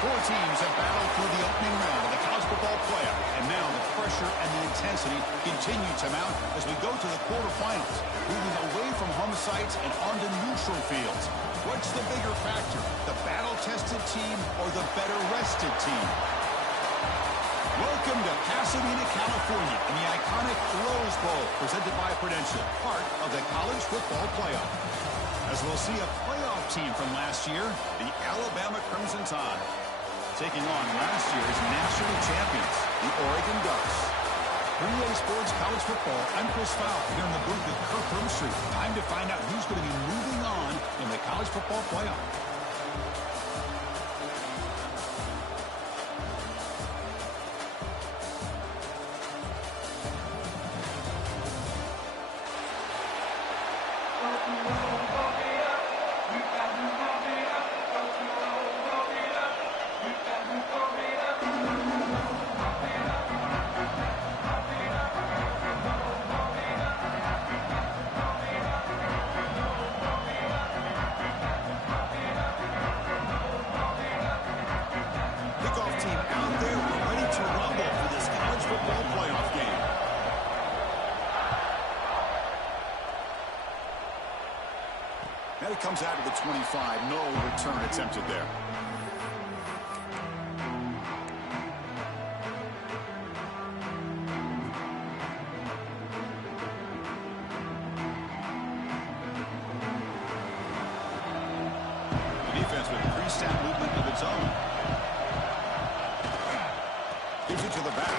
Four teams have battled through the opening round of the college football playoff, and now the pressure and the intensity continue to mount as we go to the quarterfinals, moving away from home sites and onto neutral fields. What's the bigger factor, the battle-tested team or the better-rested team? Welcome to Pasadena, California, in the iconic Rose Bowl, presented by Prudential, part of the college football playoff. As we'll see a playoff team from last year, the Alabama Crimson Tide, taking on last year's national champions, the Oregon Ducks. For EA Sports College Football, I'm Chris Fowl here in the booth with Kirk Broomstreet. Time to find out who's going to be moving on in the college football playoff. Now he comes out of the 25. No return attempted there. The defense with pre-snap movement of its own. Gives it to the back.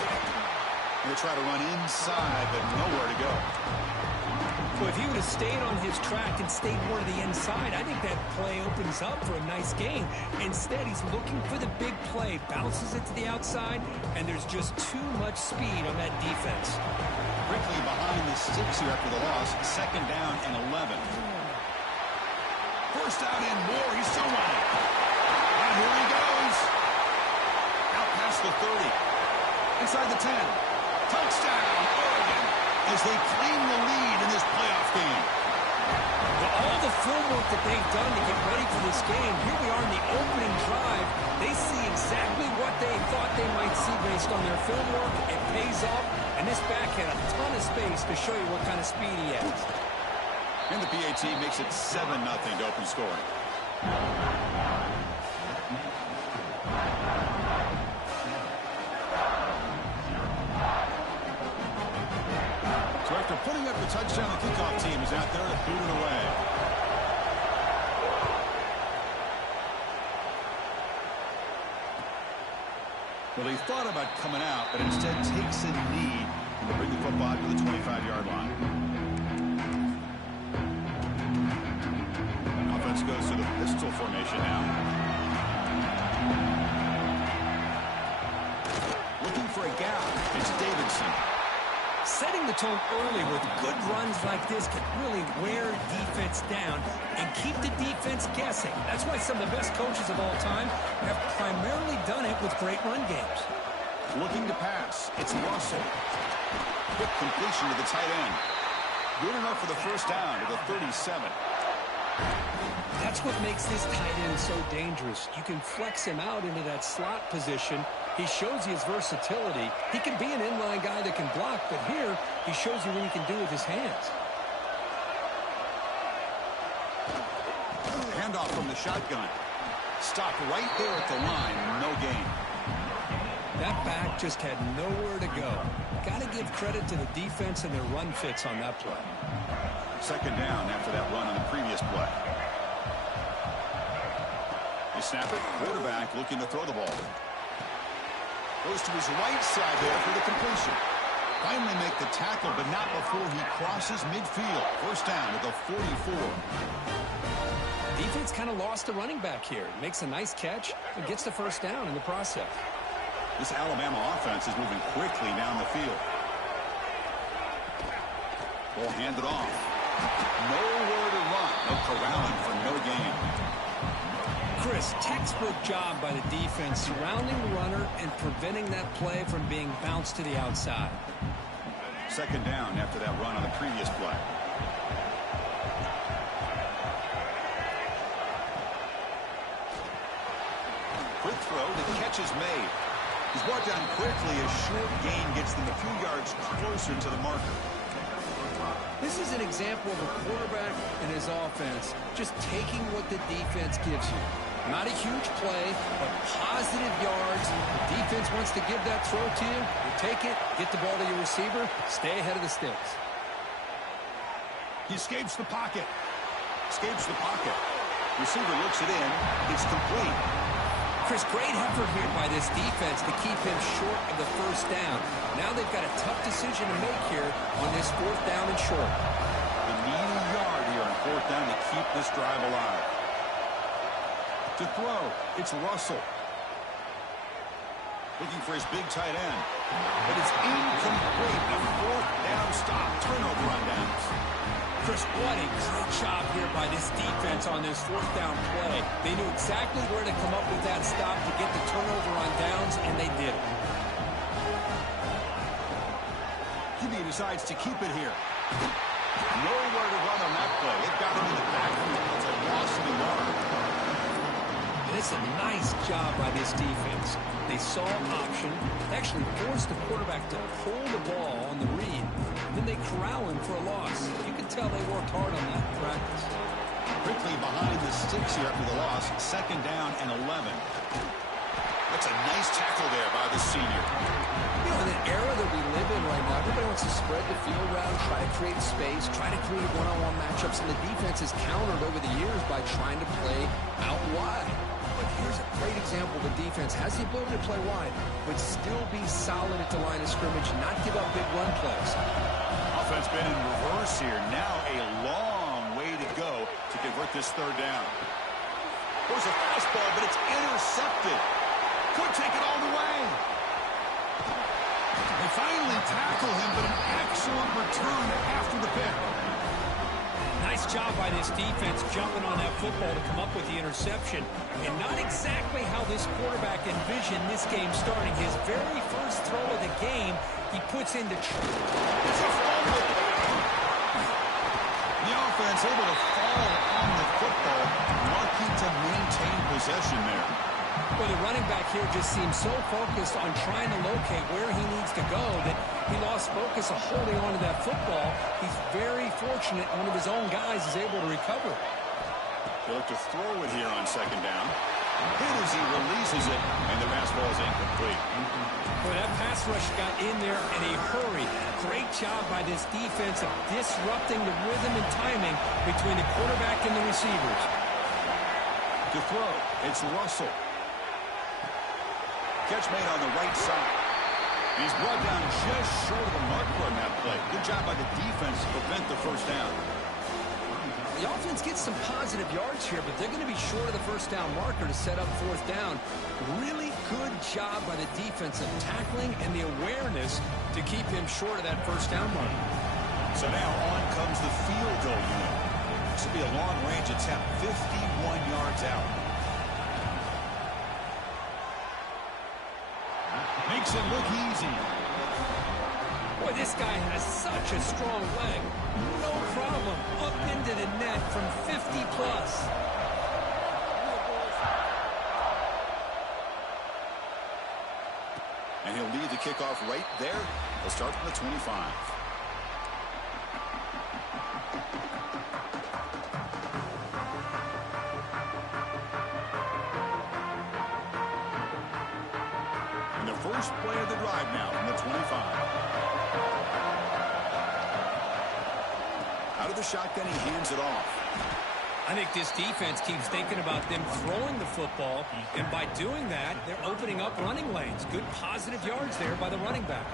They try to run inside, but nowhere to go. Well, if he would have stayed on his track and stayed more to the inside, I think that play opens up for a nice gain. Instead, he's looking for the big play, bounces it to the outside, and there's just too much speed on that defense. Quickly behind the sticks here after the loss, second down and 11. First out and more, he's still running. And here he goes. Out past the 30. Inside the 10. Touchdown, Oregon, as they claim the lead in this playoff game. Well, all the film work that they've done to get ready for this game, here we are in the opening drive. They see exactly what they thought they might see based on their film work. It pays off, and this back had a ton of space to show you what kind of speed he has. And the PAT makes it 7-0 to open scoring. So after putting up the touchdown, the kickoff team is out there to boot it away. Well, he thought about coming out, but instead takes a knee to bring the football to the 25-yard line. Offense goes to the pistol formation now. Looking for a gap. It's Davidson. Setting the tone early with good runs like this can really wear defense down and keep the defense guessing. That's why some of the best coaches of all time have primarily done it with great run games. Looking to pass. It's Russell. Quick completion to the tight end. Good enough for the first down to the 37. That's what makes this tight end so dangerous. You can flex him out into that slot position. He shows you his versatility. He can be an inline guy that can block, but here he shows you what he can do with his hands. Handoff from the shotgun. Stopped right there at the line. No gain. That back just had nowhere to go. Got to give credit to the defense and their run fits on that play. Second down after that run on the previous play. They snap it. Quarterback looking to throw the ball. Goes to his right side there for the completion. Finally make the tackle, but not before he crosses midfield. First down at the 44. Defense kind of lost the running back here. Makes a nice catch and gets the first down in the process. This Alabama offense is moving quickly down the field. Ball handed off. Nowhere to run. No corralling for no gain. Chris, textbook job by the defense surrounding the runner and preventing that play from being bounced to the outside. Second down after that run on the previous play. Quick throw. The catch is made. He's brought down quickly. A short gain gets them a few yards closer to the marker. This is an example of a quarterback and his offense just taking what the defense gives you. Not a huge play, but positive yards. The defense wants to give that throw to you. You take it, get the ball to your receiver, stay ahead of the sticks. He escapes the pocket. Escapes the pocket. Receiver looks it in. It's complete. Chris, great effort here by this defense to keep him short of the first down. Now they've got a tough decision to make here on this fourth down and short. They need a yard here on fourth down to keep this drive alive. To throw, it's Russell. Looking for his big tight end. But it's incomplete. A fourth down stop. Turnover on downs. Chris, what a great job here by this defense on this fourth down play. They knew exactly where to come up with that stop to get the turnover on downs, and they did it. QB decides to keep it here. Nowhere to run on that play. It got him in the backfield. It's a loss of a yard. And it's a nice job by this defense. They saw an option, actually forced the quarterback to pull the ball on the read. Then they corral him for a loss. You can tell they worked hard on that in practice. Quickly behind the sticks here after the loss. Second down and 11. That's a nice tackle there by the senior. You know, in the era that we live in right now, everybody wants to spread the field around, try to create space, try to create one-on-one matchups, and the defense has countered over the years by trying to play out wide. But here's a great example. The defense has the ability to play wide, but still be solid at the line of scrimmage, not give up big run plays. Offense been in reverse here. Now a long way to go to convert this third down. There's a fastball, but it's intercepted. Could take it all the way. They finally tackle him, but an excellent return after the pick. Nice job by this defense jumping on that football to come up with the interception. And not exactly how this quarterback envisioned this game starting. His very first throw of the game, he puts into... It's a fumble. The offense able to fall on the football, lucky to maintain possession there. Well, the running back here just seems so focused on trying to locate where he needs to go that he lost focus of holding on to that football. He's very fortunate one of his own guys is able to recover. They look to throw it here on second down. Hit as he releases it, and the pass ball is incomplete. Boy, that pass rush got in there in a hurry. Great job by this defense of disrupting the rhythm and timing between the quarterback and the receivers. To throw, it's Russell. Catch made on the right side. He's brought down just short of the marker on that play. Good job by the defense to prevent the first down. The offense gets some positive yards here, but they're going to be short of the first down marker to set up fourth down. Really good job by the defense of tackling and the awareness to keep him short of that first down marker. So now on comes the field goal unit. This will be a long-range attempt, 51 yards out. Makes it look easy. Boy, this guy has such a strong leg. No problem. Up into the net from 50 plus. And he'll lead the kickoff right there. He'll start from the 25. And the first play of the drive now from the 25. Out of the shotgun, he hands it off. I think this defense keeps thinking about them throwing the football, and by doing that, they're opening up running lanes. Good positive yards there by the running back.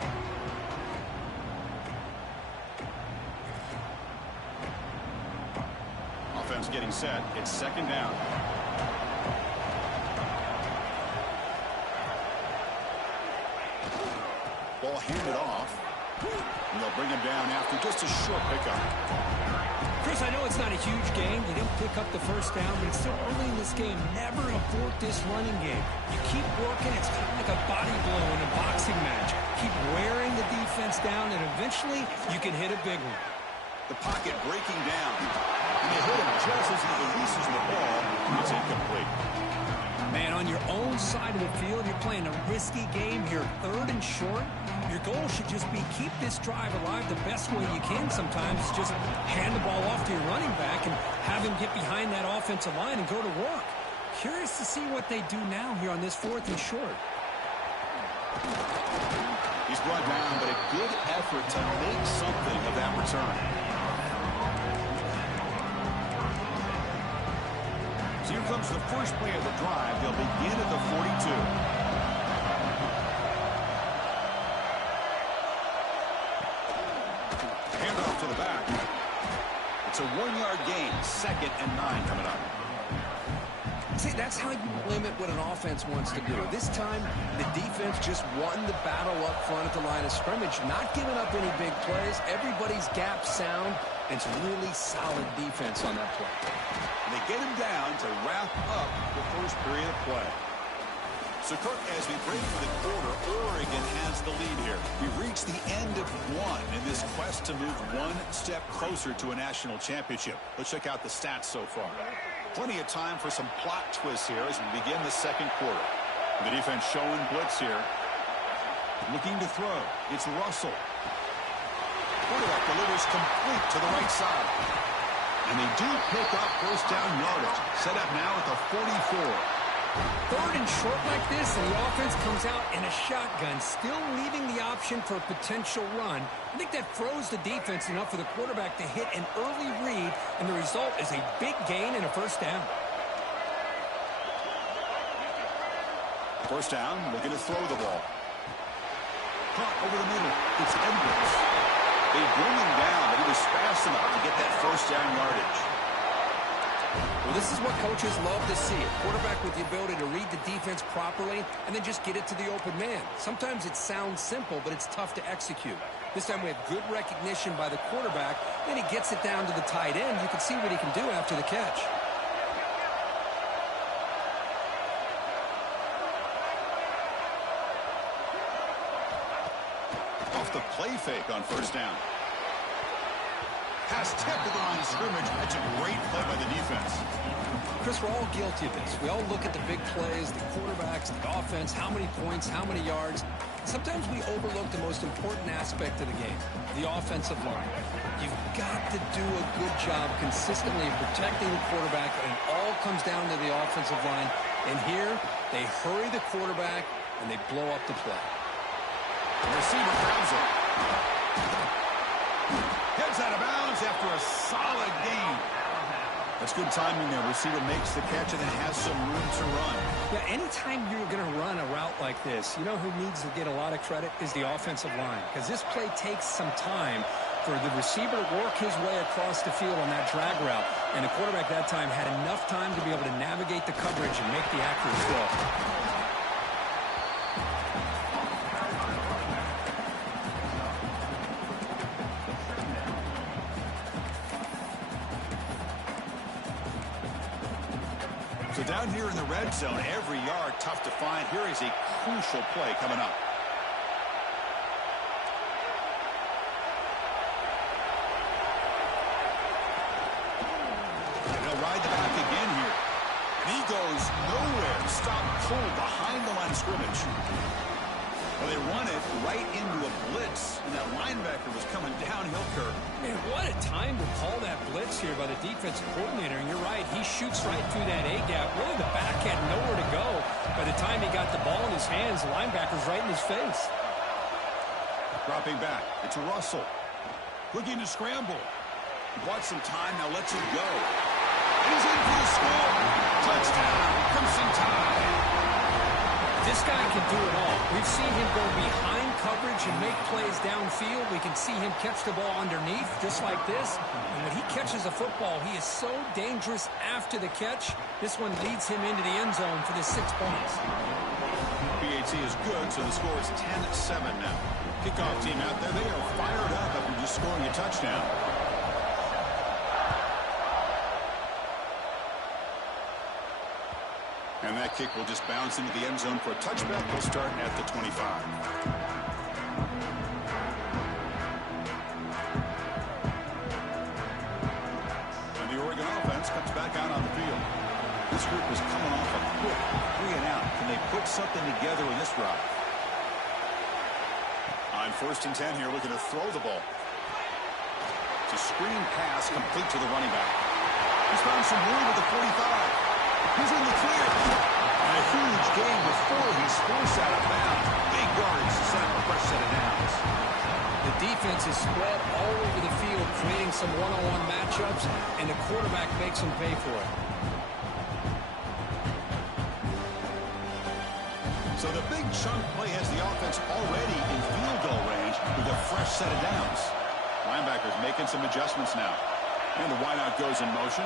Offense getting set. It's second down. Ball handed off. And they'll bring him down after just a short pickup. Chris, I know it's not a huge game. You didn't pick up the first down, but it's still early in this game. Never abort this running game. You keep working. It's kind of like a body blow in a boxing match. Keep wearing the defense down, and eventually you can hit a big one. The pocket breaking down. And they hit him just as he releases the ball. It's incomplete. Man, on your own side of the field, you're playing a risky game here, 3rd and short. Your goal should just be keep this drive alive the best way you can sometimes. Just hand the ball off to your running back and have him get behind that offensive line and go to work. Curious to see what they do now here on this 4th and short. He's brought down, but a good effort to make something of that return. So here comes the first play of the drive. They'll begin at the 42. Handoff to the back. It's a 1-yard gain. 2nd and 9 coming up. See, that's how you limit what an offense wants to do. This time, the defense just won the battle up front at the line of scrimmage, not giving up any big plays. Everybody's gap sound, and it's really solid defense on that play. And they get him down to wrap up the first period of play. So, Kirk, as we break for the quarter, Oregon has the lead here. We've reached the end of one in this quest to move one step closer to a national championship. Let's check out the stats so far. Plenty of time for some plot twists here as we begin the second quarter. The defense showing blitz here. Looking to throw. It's Russell. Quarterback delivers complete to the right side. And they do pick up first down yardage. Set up now at the 44. 3rd and short like this, and the offense comes out in a shotgun, still leaving the option for a potential run. I think that throws the defense enough for the quarterback to hit an early read, and the result is a big gain and a first down. First down, looking to throw the ball. Caught over the middle. It's Edwards. They bring him down, but he was fast enough to get that first down yardage. Well, this is what coaches love to see. A quarterback with the ability to read the defense properly and then just get it to the open man. Sometimes it sounds simple, but it's tough to execute. This time we have good recognition by the quarterback. Then he gets it down to the tight end. You can see what he can do after the catch. Off the play fake on first down. Pass tipped to the line of scrimmage. That's a great play by the defense. Chris, we're all guilty of this. We all look at the big plays, the quarterbacks, the offense, how many points, how many yards. Sometimes we overlook the most important aspect of the game, the offensive line. You've got to do a good job consistently of protecting the quarterback, and it all comes down to the offensive line. And here, they hurry the quarterback, and they blow up the play. The receiver grabs it. Heads out of bounds after a solid gain. That's good timing there. Receiver makes the catch and then has some room to run. Yeah, anytime you're going to run a route like this, you know who needs to get a lot of credit is the offensive line. Because this play takes some time for the receiver to work his way across the field on that drag route. And the quarterback that time had enough time to be able to navigate the coverage and make the accurate throw. So down here in the red zone, every yard tough to find. Here is a crucial play coming up. And they'll ride the back again here. And he goes nowhere. Stop pull behind the line of scrimmage. Well, they run it right into a blitz, and that linebacker was coming downhill curve. Man, what a time to call that blitz here by the defensive coordinator. And you're right, he shoots right through that A-gap. Really, the back had nowhere to go. By the time he got the ball in his hands, the linebacker's right in his face. Dropping back, it's Russell. Looking to scramble. He bought some time, now lets it go. And he's in for the score. Touchdown, Crimson Tide. This guy can do it all. We've seen him go behind coverage and make plays downfield. We can see him catch the ball underneath, just like this. And when he catches a football, he is so dangerous after the catch. This one leads him into the end zone for the 6 points. PAT is good, so the score is 10-7 now. Kickoff team out there, they are fired up after just scoring a touchdown. And that kick will just bounce into the end zone for a touchback. They'll start at the 25. And the Oregon offense comes back out on the field. This group is coming off a quick 3-and-out. Can they put something together in this drive? On 1st and 10 here, looking to throw the ball. It's a screen pass complete to the running back. He's found some room at the 45. He's in the clear. And a huge gain before he's forced out of bounds. Big yards to set up a fresh set of downs. The defense is spread all over the field, creating some one-on-one matchups, and the quarterback makes them pay for it. So the big chunk play has the offense already in field goal range with a fresh set of downs. Linebackers making some adjustments now. And the wideout goes in motion.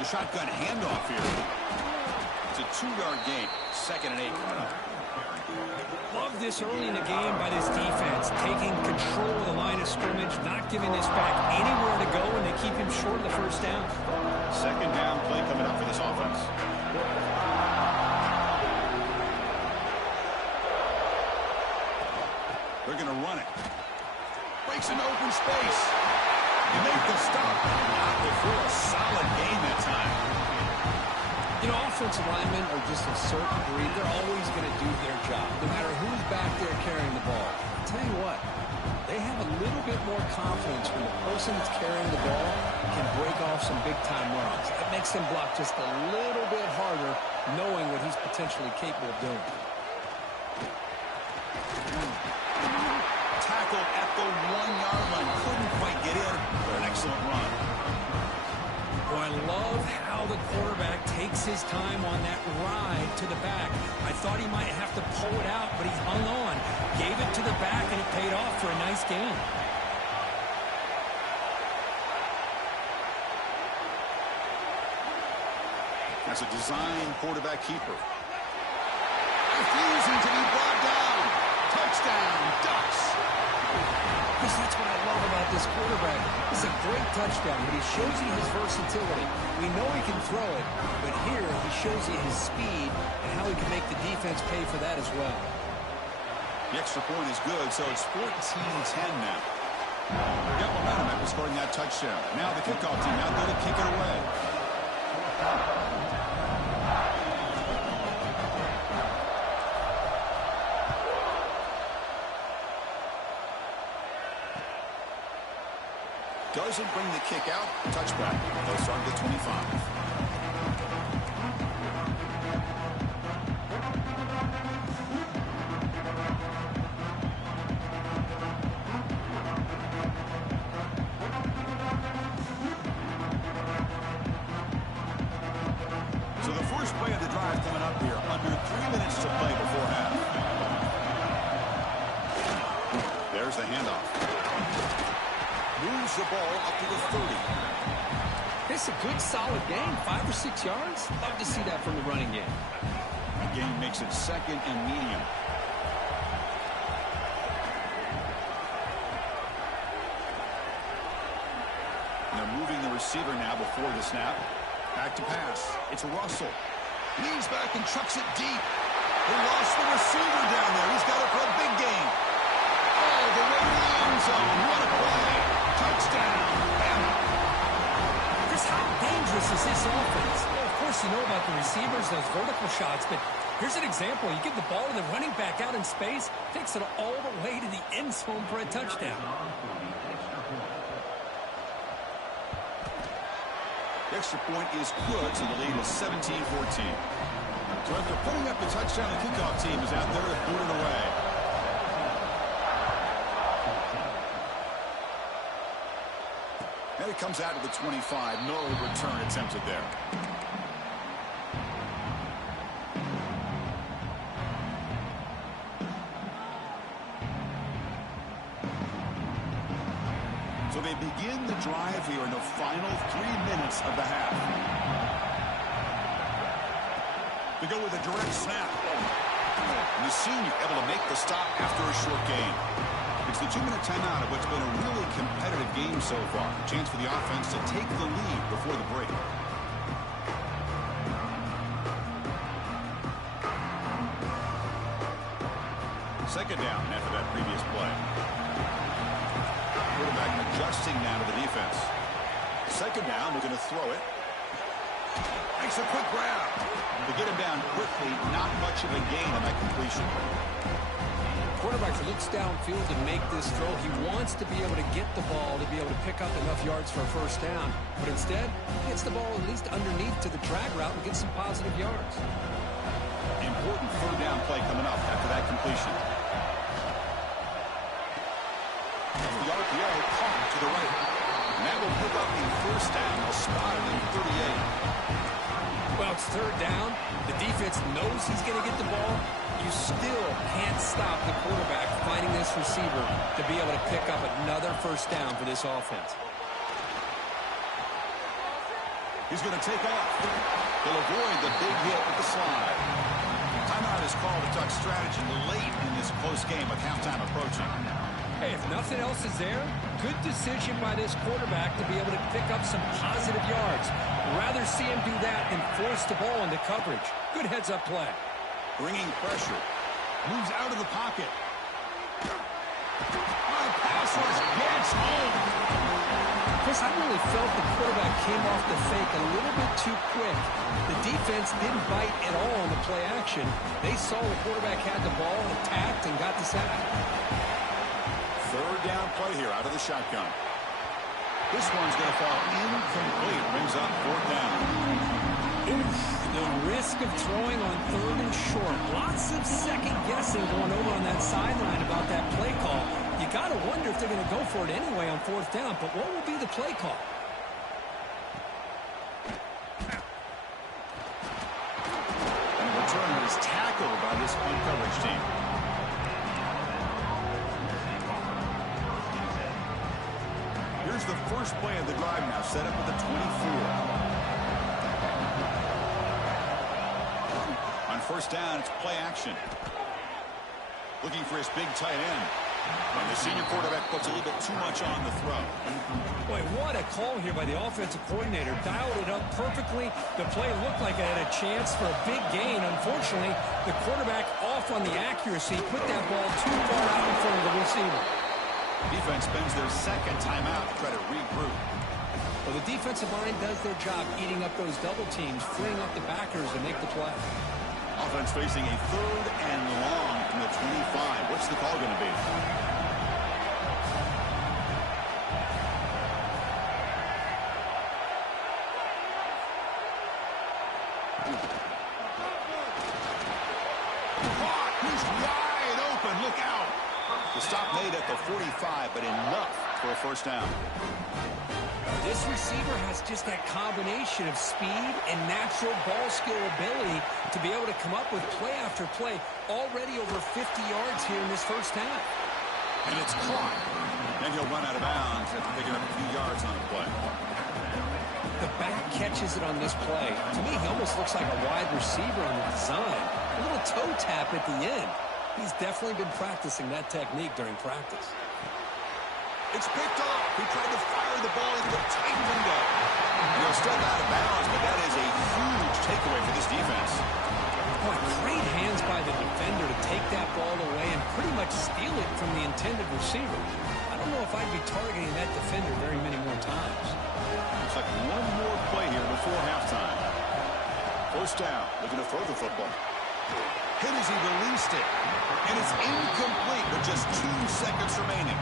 The shotgun handoff here. It's a 2-yard gain. 2nd and 8 coming up. Love this early in the game by this defense, taking control of the line of scrimmage, not giving this back anywhere to go, and they keep him short of the 1st down. 2nd down play coming up for this offense. They're going to run it. Breaks into open space. You make the stop. Not before a solid gain that time. You know, offensive linemen are just a certain breed. They're always going to do their job, no matter who's back there carrying the ball. I'll tell you what, they have a little bit more confidence when the person that's carrying the ball can break off some big-time runs. That makes them block just a little bit harder, knowing what he's potentially capable of doing. Tackle at the 1-yard line. Couldn't quite get in, but an excellent run. Oh, I love how the quarterback takes his time on that ride to the back. I thought he might have to pull it out, but he hung on, gave it to the back, and it paid off for a nice gain. That's a design quarterback keeper. Refusing to be brought down. Touchdown, Ducks. Because that's what I love about this quarterback. It's a great touchdown, but he shows you his versatility. We know he can throw it, but here he shows you his speed and how he can make the defense pay for that as well. The extra point is good, so it's 14-10 now. Got momentum after scoring that touchdown. Now the kickoff team out there to kick it away. Doesn't bring the kick out. Touchback. They'll start at the 25. So the first play of the drive coming up here. Under 3 minutes to play before half. There's the handoff. Moves the ball up to the 30. It's a good, solid game. 5 or 6 yards. Love to see that from the running game. The game makes it 2nd and medium. They're moving the receiver now before the snap. Back to pass. It's Russell. Leans back and chucks it deep. They lost the receiver down there. He's got it for a big gain. All the way to the end zone. What a play. Touchdown. Just how dangerous is this offense? Well, of course, you know about the receivers, those vertical shots, but here's an example. You give the ball to the running back out in space, takes it all the way to the end zone for a touchdown. The extra point is good, so the lead is 17-14. So after putting up the touchdown, the kickoff team is out there to boot it away. And it comes out to the 25. No return attempted there. So they begin the drive here in the final 3 minutes of the half. They go with a direct snap. And the senior able to make the stop after a short gain. It's the 2-minute timeout of what's been a really competitive game so far. A chance for the offense to take the lead before the break. Second down after that previous play. quarterback adjusting now to the defense. Second down, we're going to throw it. Makes a quick grab. To get him down quickly, not much of a gain on that completion. Quarterback looks downfield to make this throw. He wants to be able to get the ball to be able to pick up enough yards for a first down. But instead, he gets the ball at least underneath to the drag route and gets some positive yards. Important third down play coming up after that completion. The RPO caught to the right. And that will pick up the first down. A spot in 38. Well, it's third down. The defense knows he's going to get the ball. You still can't stop the quarterback finding this receiver to be able to pick up another first down for this offense. He's going to take off. He'll avoid the big hit with the slide. Timeout is called to talk strategy late in this close game with halftime approaching. Hey, if nothing else is there, good decision by this quarterback to be able to pick up some positive yards. Rather see him do that than force the ball into coverage. Good heads-up play. Bringing pressure. Moves out of the pocket. Pass rush gets home. Chris, I really felt the quarterback came off the fake a little bit too quick. The defense didn't bite at all on the play action. They saw the quarterback had the ball, attacked, and got the sack. Third down play here out of the shotgun. This one's going to fall incomplete. Brings up fourth down. Oof, the risk of throwing on third and short. Lots of second guessing going over on that sideline about that play call. You got to wonder if they're going to go for it anyway on fourth down, but what will be the play call? And the return is tackled by this punt coverage team. Here's the first play of the drive now, set up at the 24. On first down, it's play action. Looking for his big tight end. And the senior quarterback puts a little bit too much on the throw. Boy, what a call here by the offensive coordinator. Dialed it up perfectly. The play looked like it had a chance for a big gain. Unfortunately, the quarterback off on the accuracy, put that ball too far out in front of the receiver. Defense spends their second timeout to try to regroup. Well, the defensive line does their job eating up those double teams, freeing up the backers to make the play. Offense facing a third and long from the 25. What's the call going to be? He's wide open. Look out. The stop made at the 45, but enough for a first down. This receiver has just that combination of speed and natural ball skill ability to be able to come up with play after play. Already over 50 yards here in this first half. And it's caught. And he'll run out of bounds after picking up a few yards on the play. The back catches it on this play. To me, he almost looks like a wide receiver on the design. A little toe tap at the end. He's definitely been practicing that technique during practice. It's picked off. He tried to fire the ball into the tight window. He'll step out of bounds, but that is a huge takeaway for this defense. Boy, great hands by the defender to take that ball away and pretty much steal it from the intended receiver. I don't know if I'd be targeting that defender very many more times. Looks like one more play here before halftime. First down, looking to throw the football. Hit as he released it. And it's incomplete with just 2 seconds remaining.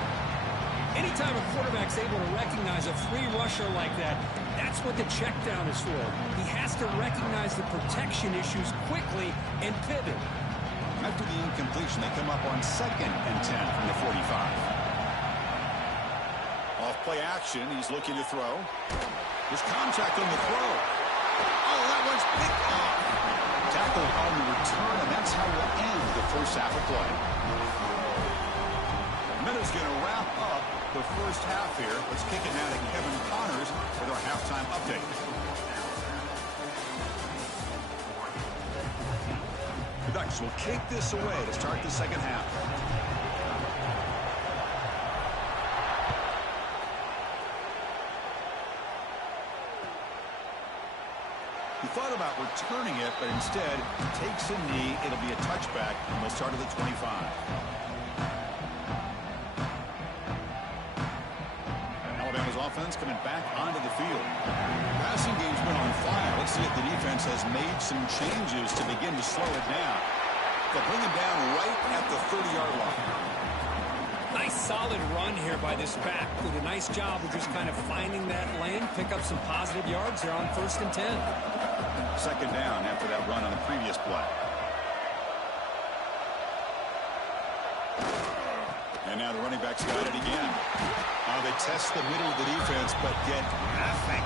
Anytime a quarterback's able to recognize a free rusher like that, that's what the check down is for. He has to recognize the protection issues quickly and pivot. After the incompletion, they come up on 2nd and 10 from the 45. Off play action, he's looking to throw. There's contact on the throw. Oh, that one's picked off. Tackled on the return, and that's how we'll end the first half of play. Minute's going to wrap up the first half here. Let's kick it now to Kevin Connors with our halftime update. The Ducks will kick this away to start the second half. He thought about returning it, but instead takes a knee. It'll be a touchback, and we'll start at the 25. offense coming back onto the field. Passing game's been on fire. Let's see if the defense has made some changes to begin to slow it down. They'll bring him down right at the 30-yard line. Nice solid run here by this back. Did a nice job of just kind of finding that lane, pick up some positive yards there on 1st and 10. Second down after that run on the previous play. And now the running back's got it again. They test the middle of the defense, but get nothing.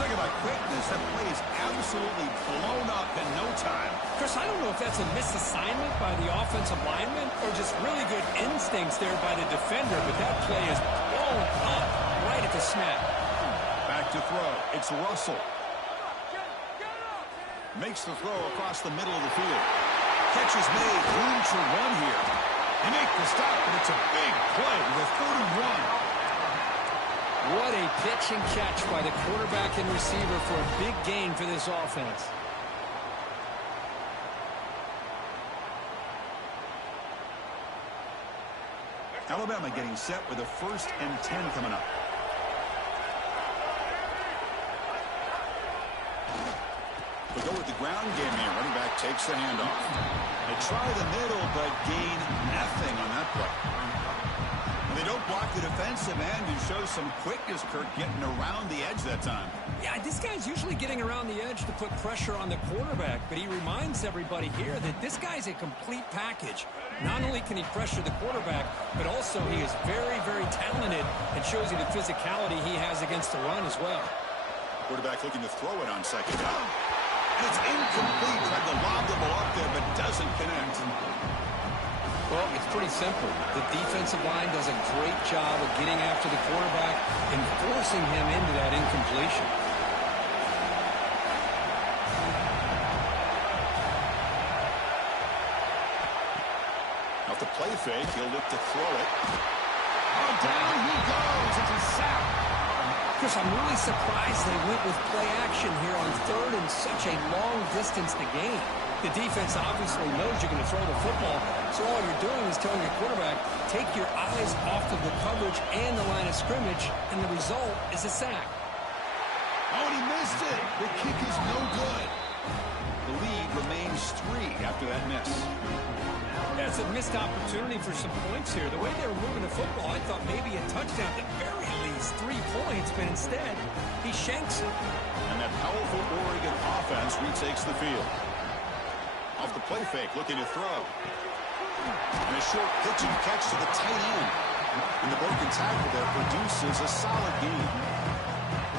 Talk about quickness. That play is absolutely blown up in no time. Chris, I don't know if that's a misassignment by the offensive lineman or just really good instincts there by the defender, but that play is blown up right at the snap. Back to throw. It's Russell. Makes the throw across the middle of the field. Catch is made. Room to run here. They make the stop, and it's a big play with 31. What a pitch and catch by the quarterback and receiver for a big gain for this offense. Alabama getting set with a 1st and 10 coming up. They'll go with the ground game here. Running back takes the handoff. They try the middle, but gain nothing on that play. And they don't block the defensive end and show some quickness, Kirk, getting around the edge that time. Yeah, this guy's usually getting around the edge to put pressure on the quarterback, but he reminds everybody here that this guy's a complete package. Not only can he pressure the quarterback, but also he is very, very talented and shows you the physicality he has against the run as well. Quarterback looking to throw it on second down. And it's incomplete. Tried to lob the ball up there, but doesn't connect. Well, it's pretty simple. The defensive line does a great job of getting after the quarterback and forcing him into that incompletion. Off the play fake, he'll look to throw it. Oh, down he goes. It's a sack. Chris, I'm really surprised they went with play action here on 3rd and such a long distance to gain. The defense obviously knows you're going to throw the football, so all you're doing is telling your quarterback, take your eyes off of the coverage and the line of scrimmage, and the result is a sack. Oh, and he missed it. The kick is no good. The lead remains 3 after that miss. Yeah, it's a missed opportunity for some points here. The way they were moving the football, I thought maybe a touchdown at the very least, 3 points, but instead, he shanks it. And that powerful Oregon offense retakes the field. Off the play fake, looking to throw. And a short pitch and catch to the tight end. And the broken tackle there produces a solid gain.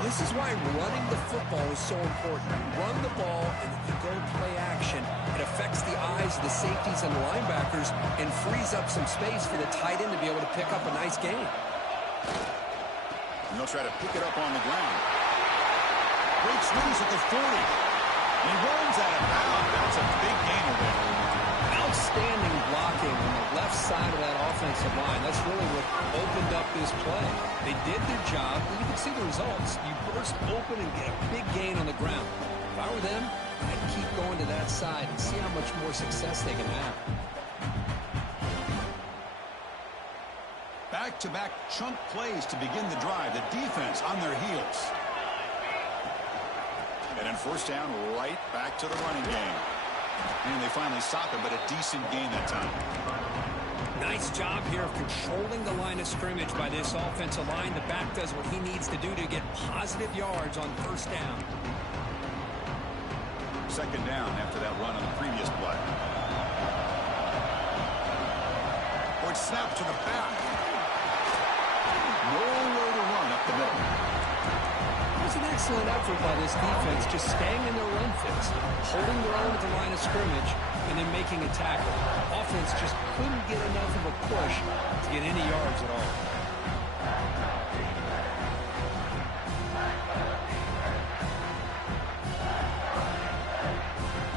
This is why running the football is so important. You run the ball and you go play action. It affects the eyes of the safeties and the linebackers and frees up some space for the tight end to be able to pick up a nice gain. And they'll try to pick it up on the ground. Breaks loose at the 40. And he runs out of bounds. That's a big gainer there. Outstanding blocking on the left side of that offensive line. That's really what opened up this play. They did their job, and you can see the results. You burst open and get a big gain on the ground. If I were them, I'd keep going to that side and see how much more success they can have. Back-to-back chunk plays to begin the drive. The defense on their heels. And then 1st down, right back to the running game. And they finally stop it, but a decent gain that time. Nice job here of controlling the line of scrimmage by this offensive line. The back does what he needs to do to get positive yards on 1st down. Second down after that run on the previous play. Or it's snapped to the back. Nowhere to run up the middle. It was an excellent effort by this defense, just staying in their run fits, holding their own at the line of scrimmage, and then making a tackle. Offense just couldn't get enough of a push to get any yards at all.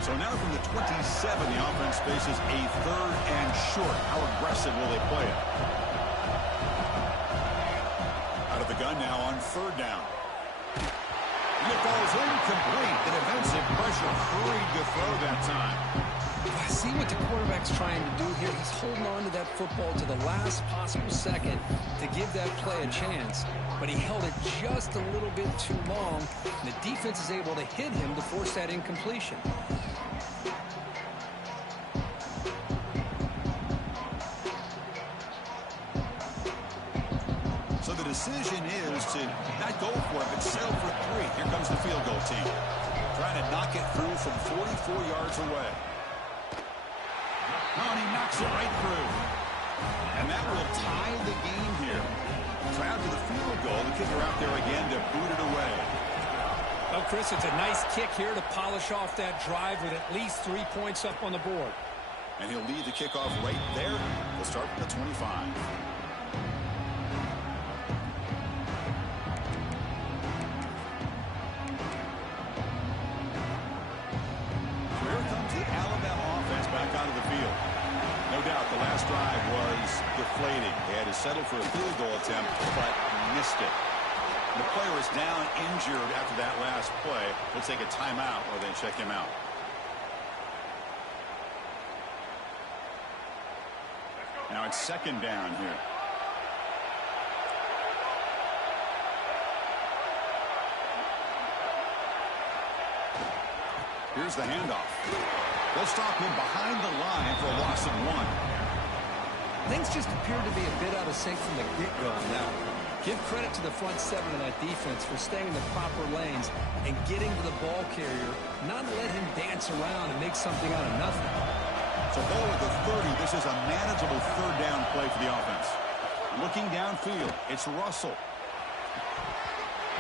So now from the 27, the offense faces a 3rd and short. How aggressive will they play it? Out of the gun now on 3rd down. And it falls incomplete. The defensive pressure hurried to throw that time. I see what the quarterback's trying to do here. He's holding on to that football to the last possible second to give that play a chance. But he held it just a little bit too long, and the defense is able to hit him to force that incompletion. So the decision is to not go for it, but settle for 3. Here comes the field goal team. Trying to knock it through from 44 yards away. Oh, and he knocks it right through. And that will tie the game here. So after the field goal, the kicker out there again to boot it away. Well, Chris, it's a nice kick here to polish off that drive with at least 3 points up on the board. And he'll lead the kickoff right there. We'll start from the 25. Back onto the field. No doubt the last drive was deflating. They had to settle for a field goal attempt, but missed it. The player is down injured after that last play. We'll take a timeout or then check him out. Now it's second down here. Here's the handoff. They'll stop him behind the line for a loss of 1. Things just appear to be a bit out of sync from the get-go on that one. Give credit to the front 7 of that defense for staying in the proper lanes and getting to the ball carrier, not let him dance around and make something out of nothing. So ball at the 30. This is a manageable third down play for the offense. Looking downfield, it's Russell.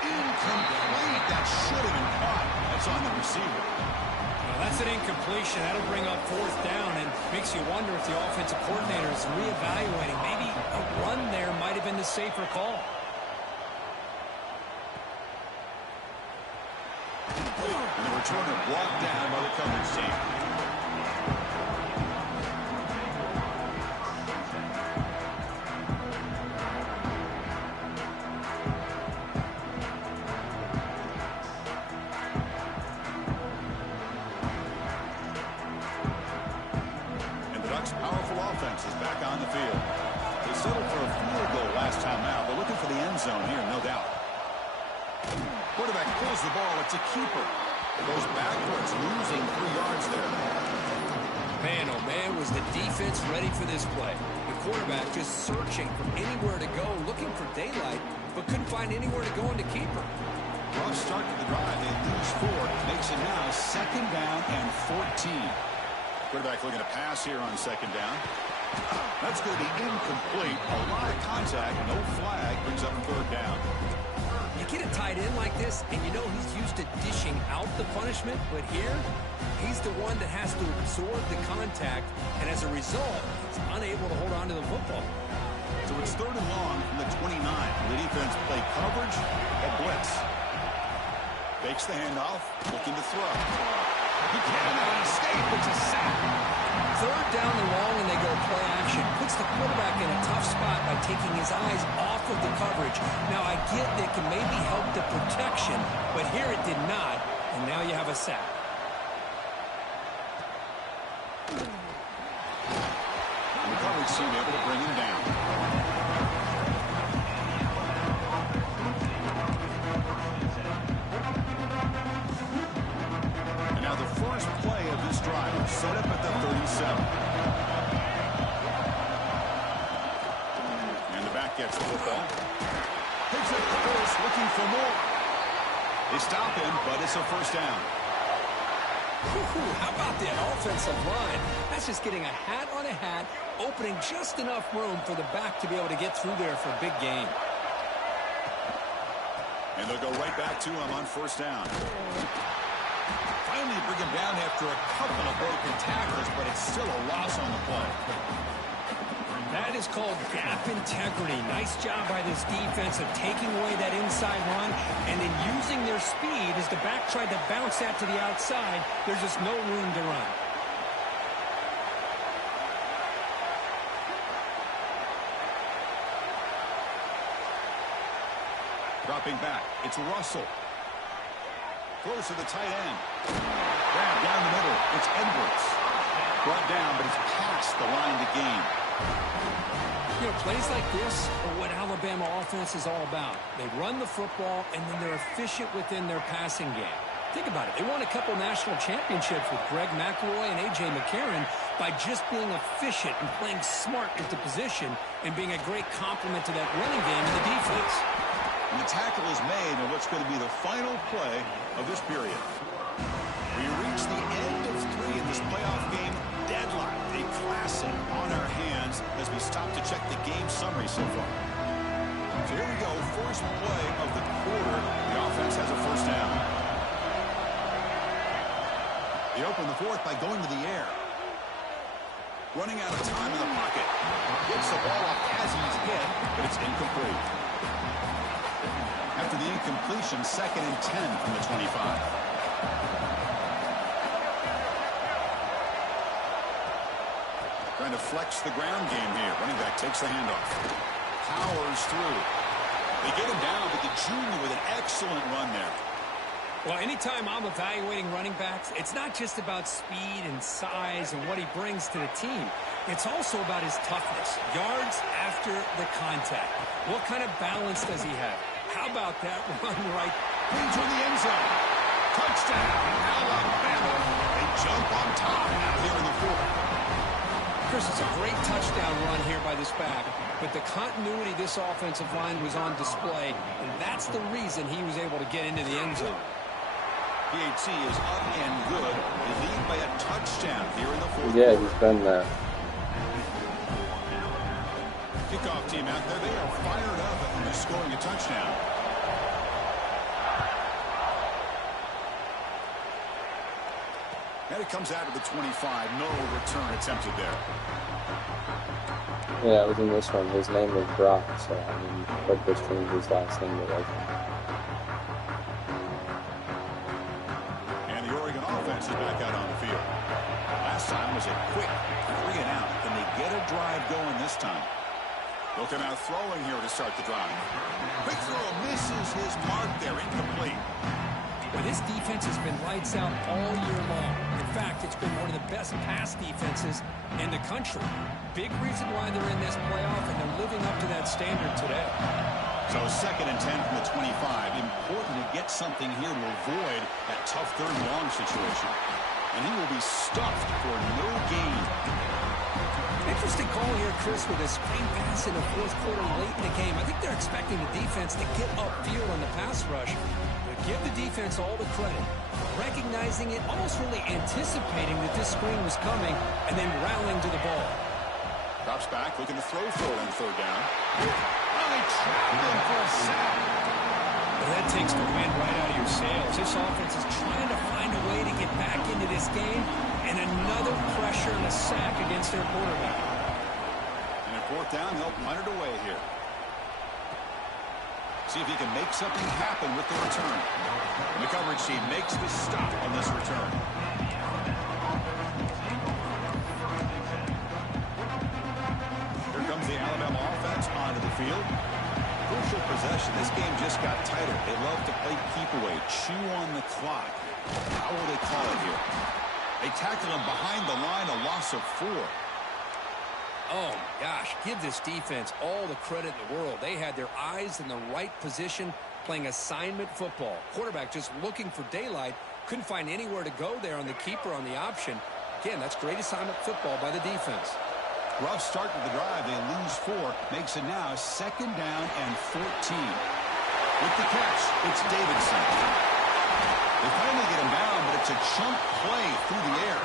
Incomplete. That should have been caught. That's on the receiver. That's an incompletion. That'll bring up 4th down and makes you wonder if the offensive coordinator is reevaluating. Maybe a run there might have been the safer call. And the returner brought down by the coverage team. Powerful offense is back on the field. They settled for a field goal last time out. They're looking for the end zone here, no doubt. Quarterback pulls the ball. It's a keeper. Goes backwards, losing 3 yards there. Man, oh man, was the defense ready for this play. The quarterback just searching for anywhere to go, looking for daylight, but couldn't find anywhere to go into keeper. Rough start to the drive. They lose 4. Makes it now second down and 14. Quarterback looking to pass here on second down. That's going to be incomplete. A lot of contact, no flag, brings up 3rd down. You get a tight end like this, and you know he's used to dishing out the punishment, but here, he's the one that has to absorb the contact, and as a result, he's unable to hold on to the football. So it's 3rd and long from the 29. The defense play coverage or blitz. Fakes the handoff, looking to throw. He cannot escape. It's a sack. 3rd down and long, and they go play action. Puts the quarterback in a tough spot by taking his eyes off of the coverage. Now, I get that can maybe help the protection, but here it did not, and now you have a sack. And the coverage team able to bring him down. First play of this drive set up at the 37. And the back gets the football. Picks it close, looking for more. They stop him, but it's a first down. How about that offensive line? That's just getting a hat on a hat, opening just enough room for the back to be able to get through there for a big gain. And they'll go right back to him on first down. Finally bring him down after a couple of broken tackles, but it's still a loss on the play. That is called gap integrity. Nice job by this defense of taking away that inside run and then using their speed as the back tried to bounce that to the outside. There's just no room to run. Dropping back, it's Russell. Throws to the tight end. Grab down the middle, it's Edwards. Brought down, but it's past the line to gain. You know, plays like this are what Alabama offense is all about. They run the football, and then they're efficient within their passing game. Think about it. They won a couple national championships with Greg McElroy and A.J. McCarron by just being efficient and playing smart at the position and being a great complement to that running game in the defense. And the tackle is made on what's going to be the final play of this period. We reach the end of 3 in this playoff game. Deadlocked, a classic on our hands as we stop to check the game summary so far. So here we go, first play of the quarter. The offense has a first down. They open the fourth by going to the air. Running out of time in the pocket. Gets the ball off as he's hit, but it's incomplete. After the incompletion, 2nd and 10 from the 25. Trying to flex the ground game here. Running back takes the handoff. Powers through. They get him down, but the junior with an excellent run there. Well, anytime I'm evaluating running backs, it's not just about speed and size and what he brings to the team. It's also about his toughness. Yards after the contact. What kind of balance does he have? How about that run right into the end zone? Touchdown, Alabama. They jump on top out here in the fourth. Chris, it's a great touchdown run here by this back, but the continuity of this offensive line was on display, and that's the reason he was able to get into the end zone. PHC is up and good. They lead by a touchdown here in the fourth. Yeah, he's been there. Kickoff team out there. They are fired up after scoring a touchdown. And it comes out of the 25. No return attempted there. Yeah, it was in this one. His name was Brock, so I mean, but just changed his last name to Leslie. And the Oregon offense is back out on the field. Last time was a quick 3 and out. Can they get a drive going this time? They'll come out throwing here to start the drive. Quick throw misses his mark there. Incomplete. Well, this defense has been lights out all year long. In fact, it's been one of the best pass defenses in the country. Big reason why they're in this playoff, and they're living up to that standard today. So 2nd and 10 from the 25. Important to get something here to avoid that tough 3rd and long situation. And he will be stuffed for no gain. Interesting call here, Chris, with a screen pass in the 4th quarter late in the game. I think they're expecting the defense to get upfield on the pass rush. But give the defense all the credit. Recognizing it, almost really anticipating that this screen was coming, and then rallying to the ball. Drops back, looking to throw for it on 3rd down. Oh, they trapped him for a sack. Well, that takes the wind right out of your sails. This offense is trying to find a way to get back into this game, and another pressure and a sack against their quarterback. And at 4th down, they'll punt it away here. See if he can make something happen with the return. And the coverage team makes the stop on this return. Here comes the Alabama offense onto the field. Crucial possession. This game just got tighter. They love to play keep away, chew on the clock. How will they call it here? They tackle him behind the line, a loss of 4. Oh, my gosh, give this defense all the credit in the world. They had their eyes in the right position, playing assignment football. Quarterback just looking for daylight, couldn't find anywhere to go there on the keeper on the option. Again, that's great assignment football by the defense. Rough start to the drive. They lose 4. Makes it now 2nd down and 14. With the catch, it's Davidson. They finally get him down, but it's a chunk play through the air.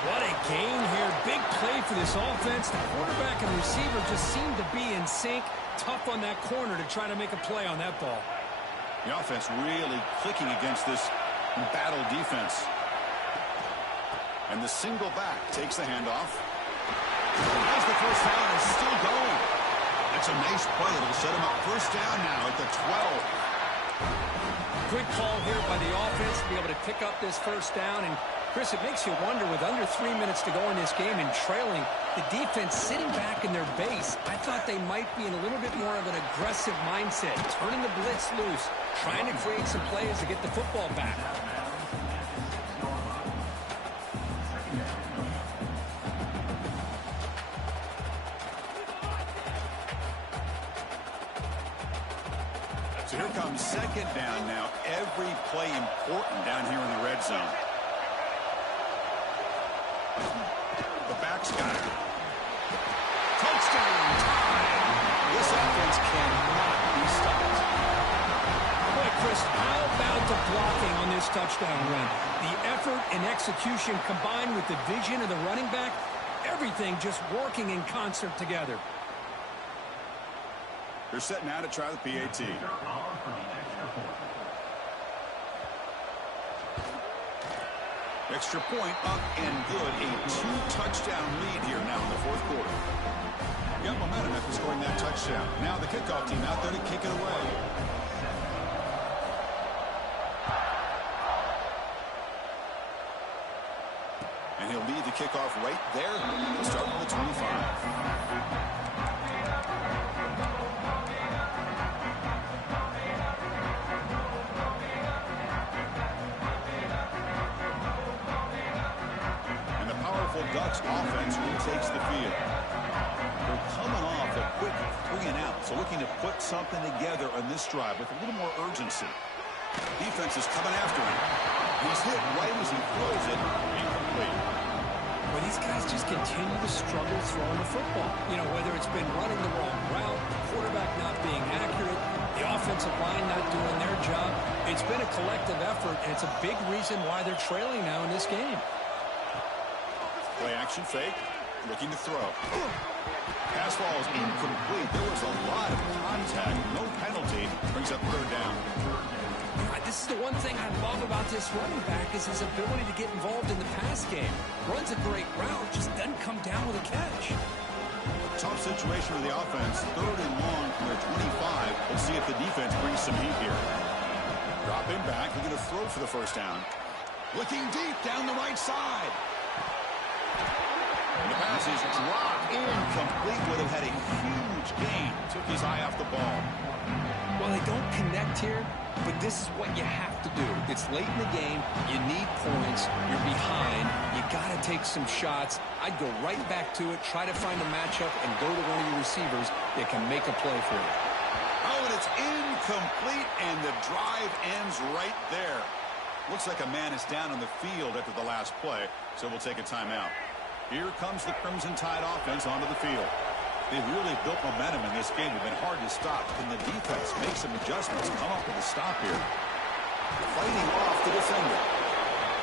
What a gain here. Big play for this offense. The quarterback and receiver just seem to be in sync. Tough on that corner to try to make a play on that ball. The offense really clicking against this embattled defense. And the single back takes the handoff. As the first down is still going. That's a nice play. It'll set him up 1st down now at the 12. Good call here by the offense to be able to pick up this 1st down. And Chris, it makes you wonder, with under 3 minutes to go in this game and trailing, the defense sitting back in their base, I thought they might be in a little bit more of an aggressive mindset, turning the blitz loose, trying to create some plays to get the football back. on second down now. Every play important down here in the red zone. The back's got it. Touchdown time. This offense cannot be stopped. Boy, Chris, how about the blocking on this touchdown run? The effort and execution combined with the vision of the running back, everything just working in concert together. They're set now to try the PAT. Extra point up and good. A 2-touchdown lead here now in the fourth quarter. Got momentum after scoring that touchdown. Now the kickoff team out there to kick it away. And he'll lead the kickoff right there. He'll start with the 25. Ducks offense retakes the field. They're coming off a quick 3-and-out, so looking to put something together on this drive with a little more urgency. Defense is coming after him. He's hit right as he throws it. Incomplete. Well, these guys just continue to struggle throwing the football. You know, whether it's been running the wrong route, the quarterback not being accurate, the offensive line not doing their job. It's been a collective effort, and it's a big reason why they're trailing now in this game. Play action fake, looking to throw. Pass ball is incomplete. There was a lot of contact, no penalty. Brings up third down. This is the one thing I love about this running back is his ability to get involved in the pass game. Runs a great route, just doesn't come down with a catch. Tough situation for the offense. Third and long from their 25. Let's see if the defense brings some heat here. Dropping back, they're going to throw for the first down. Looking deep down the right side. And the pass is dropped. Incomplete. Would have had a huge gain. Took his eye off the ball. Well, they don't connect here, but this is what you have to do. It's late in the game. You need points. You're behind. You got to take some shots. I'd go right back to it, try to find a matchup, and go to one of your receivers that can make a play for you. Oh, and it's incomplete, and the drive ends right there. Looks like a man is down on the field after the last play, so we'll take a timeout. Here comes the Crimson Tide offense onto the field. They've really built momentum in this game. They've been hard to stop. Can the defense make some adjustments, come up with a stop here? Fighting off the defender.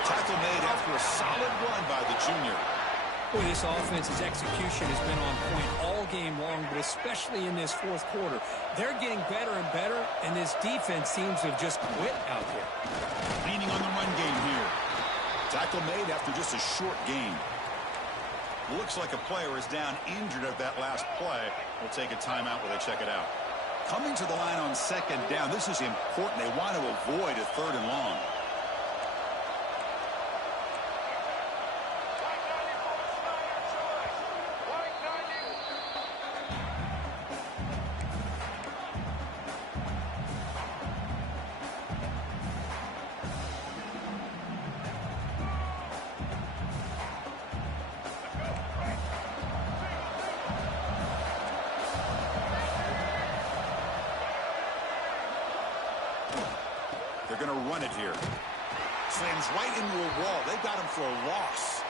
Tackle made after a solid run by the junior. Boy, this offense's execution has been on point all game long, but especially in this fourth quarter. They're getting better and better, and this defense seems to have just quit out there. Leaning on the run game here. Tackle made after just a short gain. Looks like a player is down injured at that last play. We'll take a timeout while they check it out. Coming to the line on second down. This is important. They want to avoid a third and long. They're going to run it here. Slams right into a wall. They've got him for a loss.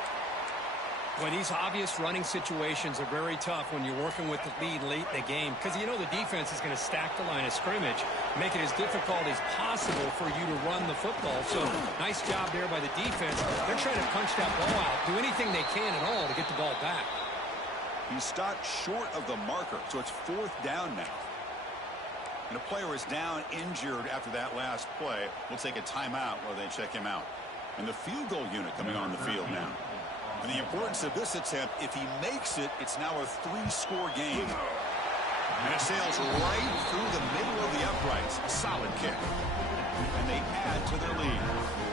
Well, these obvious running situations are very tough when you're working with the lead late in the game because you know the defense is going to stack the line of scrimmage, make it as difficult as possible for you to run the football. So, nice job there by the defense. They're trying to punch that ball out, do anything they can at all to get the ball back. He stopped short of the marker, so it's fourth down now. And a player is down injured after that last play. We'll take a timeout while they check him out. And the field goal unit coming on the field now. And the importance of this attempt, if he makes it, it's now a 3-score game. And it sails right through the middle of the uprights. A solid kick. And they add to their lead.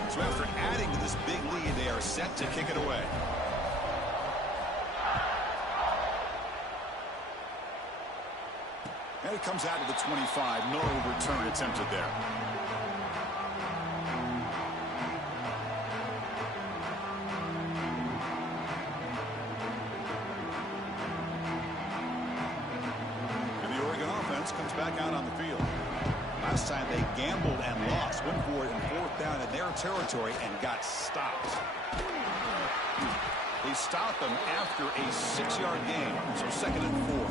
So after adding to this big lead, they are set to kick it away. And it comes out to the 25. No return attempted there. And the Oregon offense comes back out on the field. Last time they gambled and lost. Went for it in 4th down in their territory and got stopped. They stopped them after a 6-yard gain, so 2nd and 4.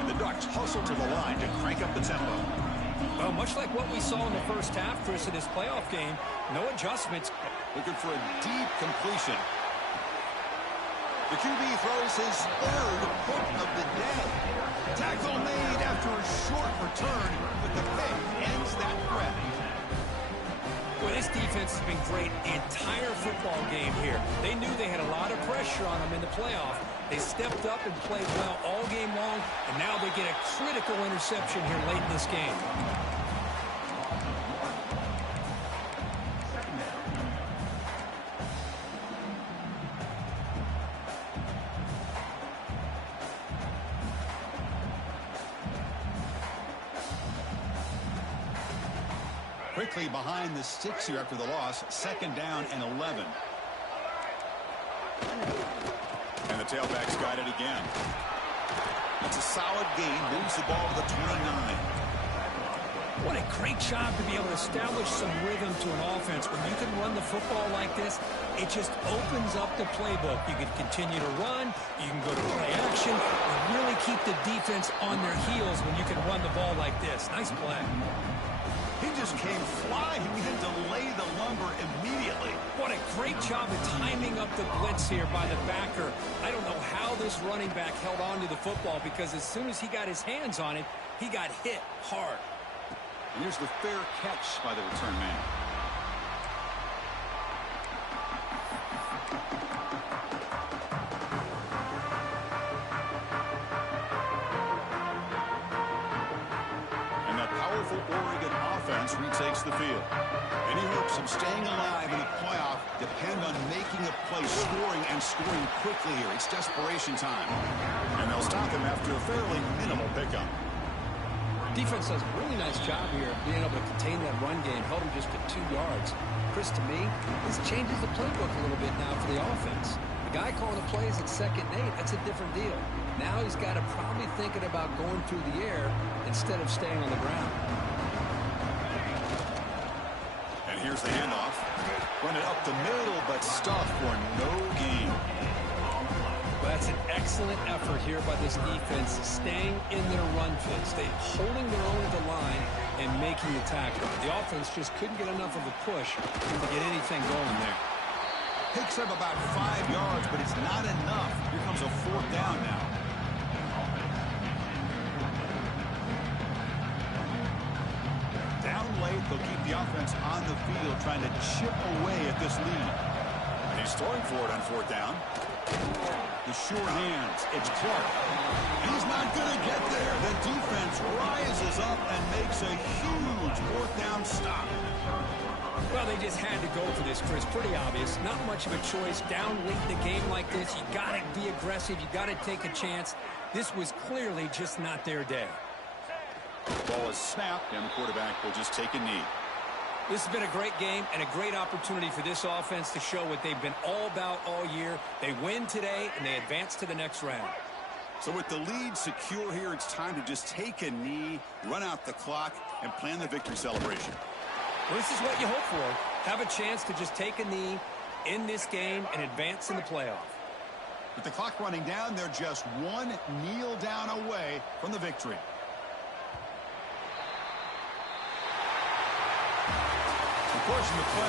And the Ducks hustle to the line to crank up the tempo. Well, much like what we saw in the first half, Chris, in this playoff game, no adjustments. Looking for a deep completion. The QB throws his 3rd hook of the day. Tackle made after a short return, but the pick ends that threat. Well, this defense has been great the entire football game here. They knew they had a lot of pressure on them in the playoff. They stepped up and played well all game long, and now they get a critical interception here late in this game. Quickly behind the sticks here after the loss. 2nd down and 11. And the tailback's got it again. That's a solid gain. Moves the ball to the 29. What a great job to be able to establish some rhythm to an offense. When you can run the football like this, it just opens up the playbook. You can continue to run. You can go to play action. And really keep the defense on their heels when you can run the ball like this. Nice play. He just came flying. He didn't delay the lumber immediately. What a great job of timing up the blitz here by the backer. I don't know how this running back held on to the football, because as soon as he got his hands on it, he got hit hard. And here's the fair catch by the return man. Oregon offense retakes the field. Any hopes of staying alive in the playoff depend on making a play, scoring, and scoring quickly here. It's desperation time. And they'll stop him after a fairly minimal pickup. Defense does a really nice job here of being able to contain that run game. Held him just to 2 yards. Chris, to me, this changes the playbook a little bit now for the offense. The guy calling the plays at 2nd and 8, that's a different deal. Now he's got to probably thinking about going through the air instead of staying on the ground. And here's the handoff. Run it up the middle, but stuffed for no gain. Well, that's an excellent effort here by this defense, staying in their run fit, holding their own at the line and making the tackle. The offense just couldn't get enough of a push to get anything going there. Picks up about 5 yards, but it's not enough. Here comes a 4th down now. Down late, they'll keep the offense on the field, trying to chip away at this lead. And he's throwing for it on 4th down. The sure hands. It's Clark. He's not going to get there. The defense rises up and makes a huge 4th down stop. Well, they just had to go for this, Chris. Pretty obvious. Not much of a choice. Down late in the game like this, you got to be aggressive. You got to take a chance. This was clearly just not their day. Ball is snapped, and the quarterback will just take a knee. This has been a great game and a great opportunity for this offense to show what they've been all about all year. They win today, and they advance to the next round. So with the lead secure here, it's time to just take a knee, run out the clock, and plan the victory celebration. Well, this is what you hope for. Have a chance to just take a knee in this game and advance in the playoff. With the clock running down, they're just one kneel down away from the victory. Of course, in the play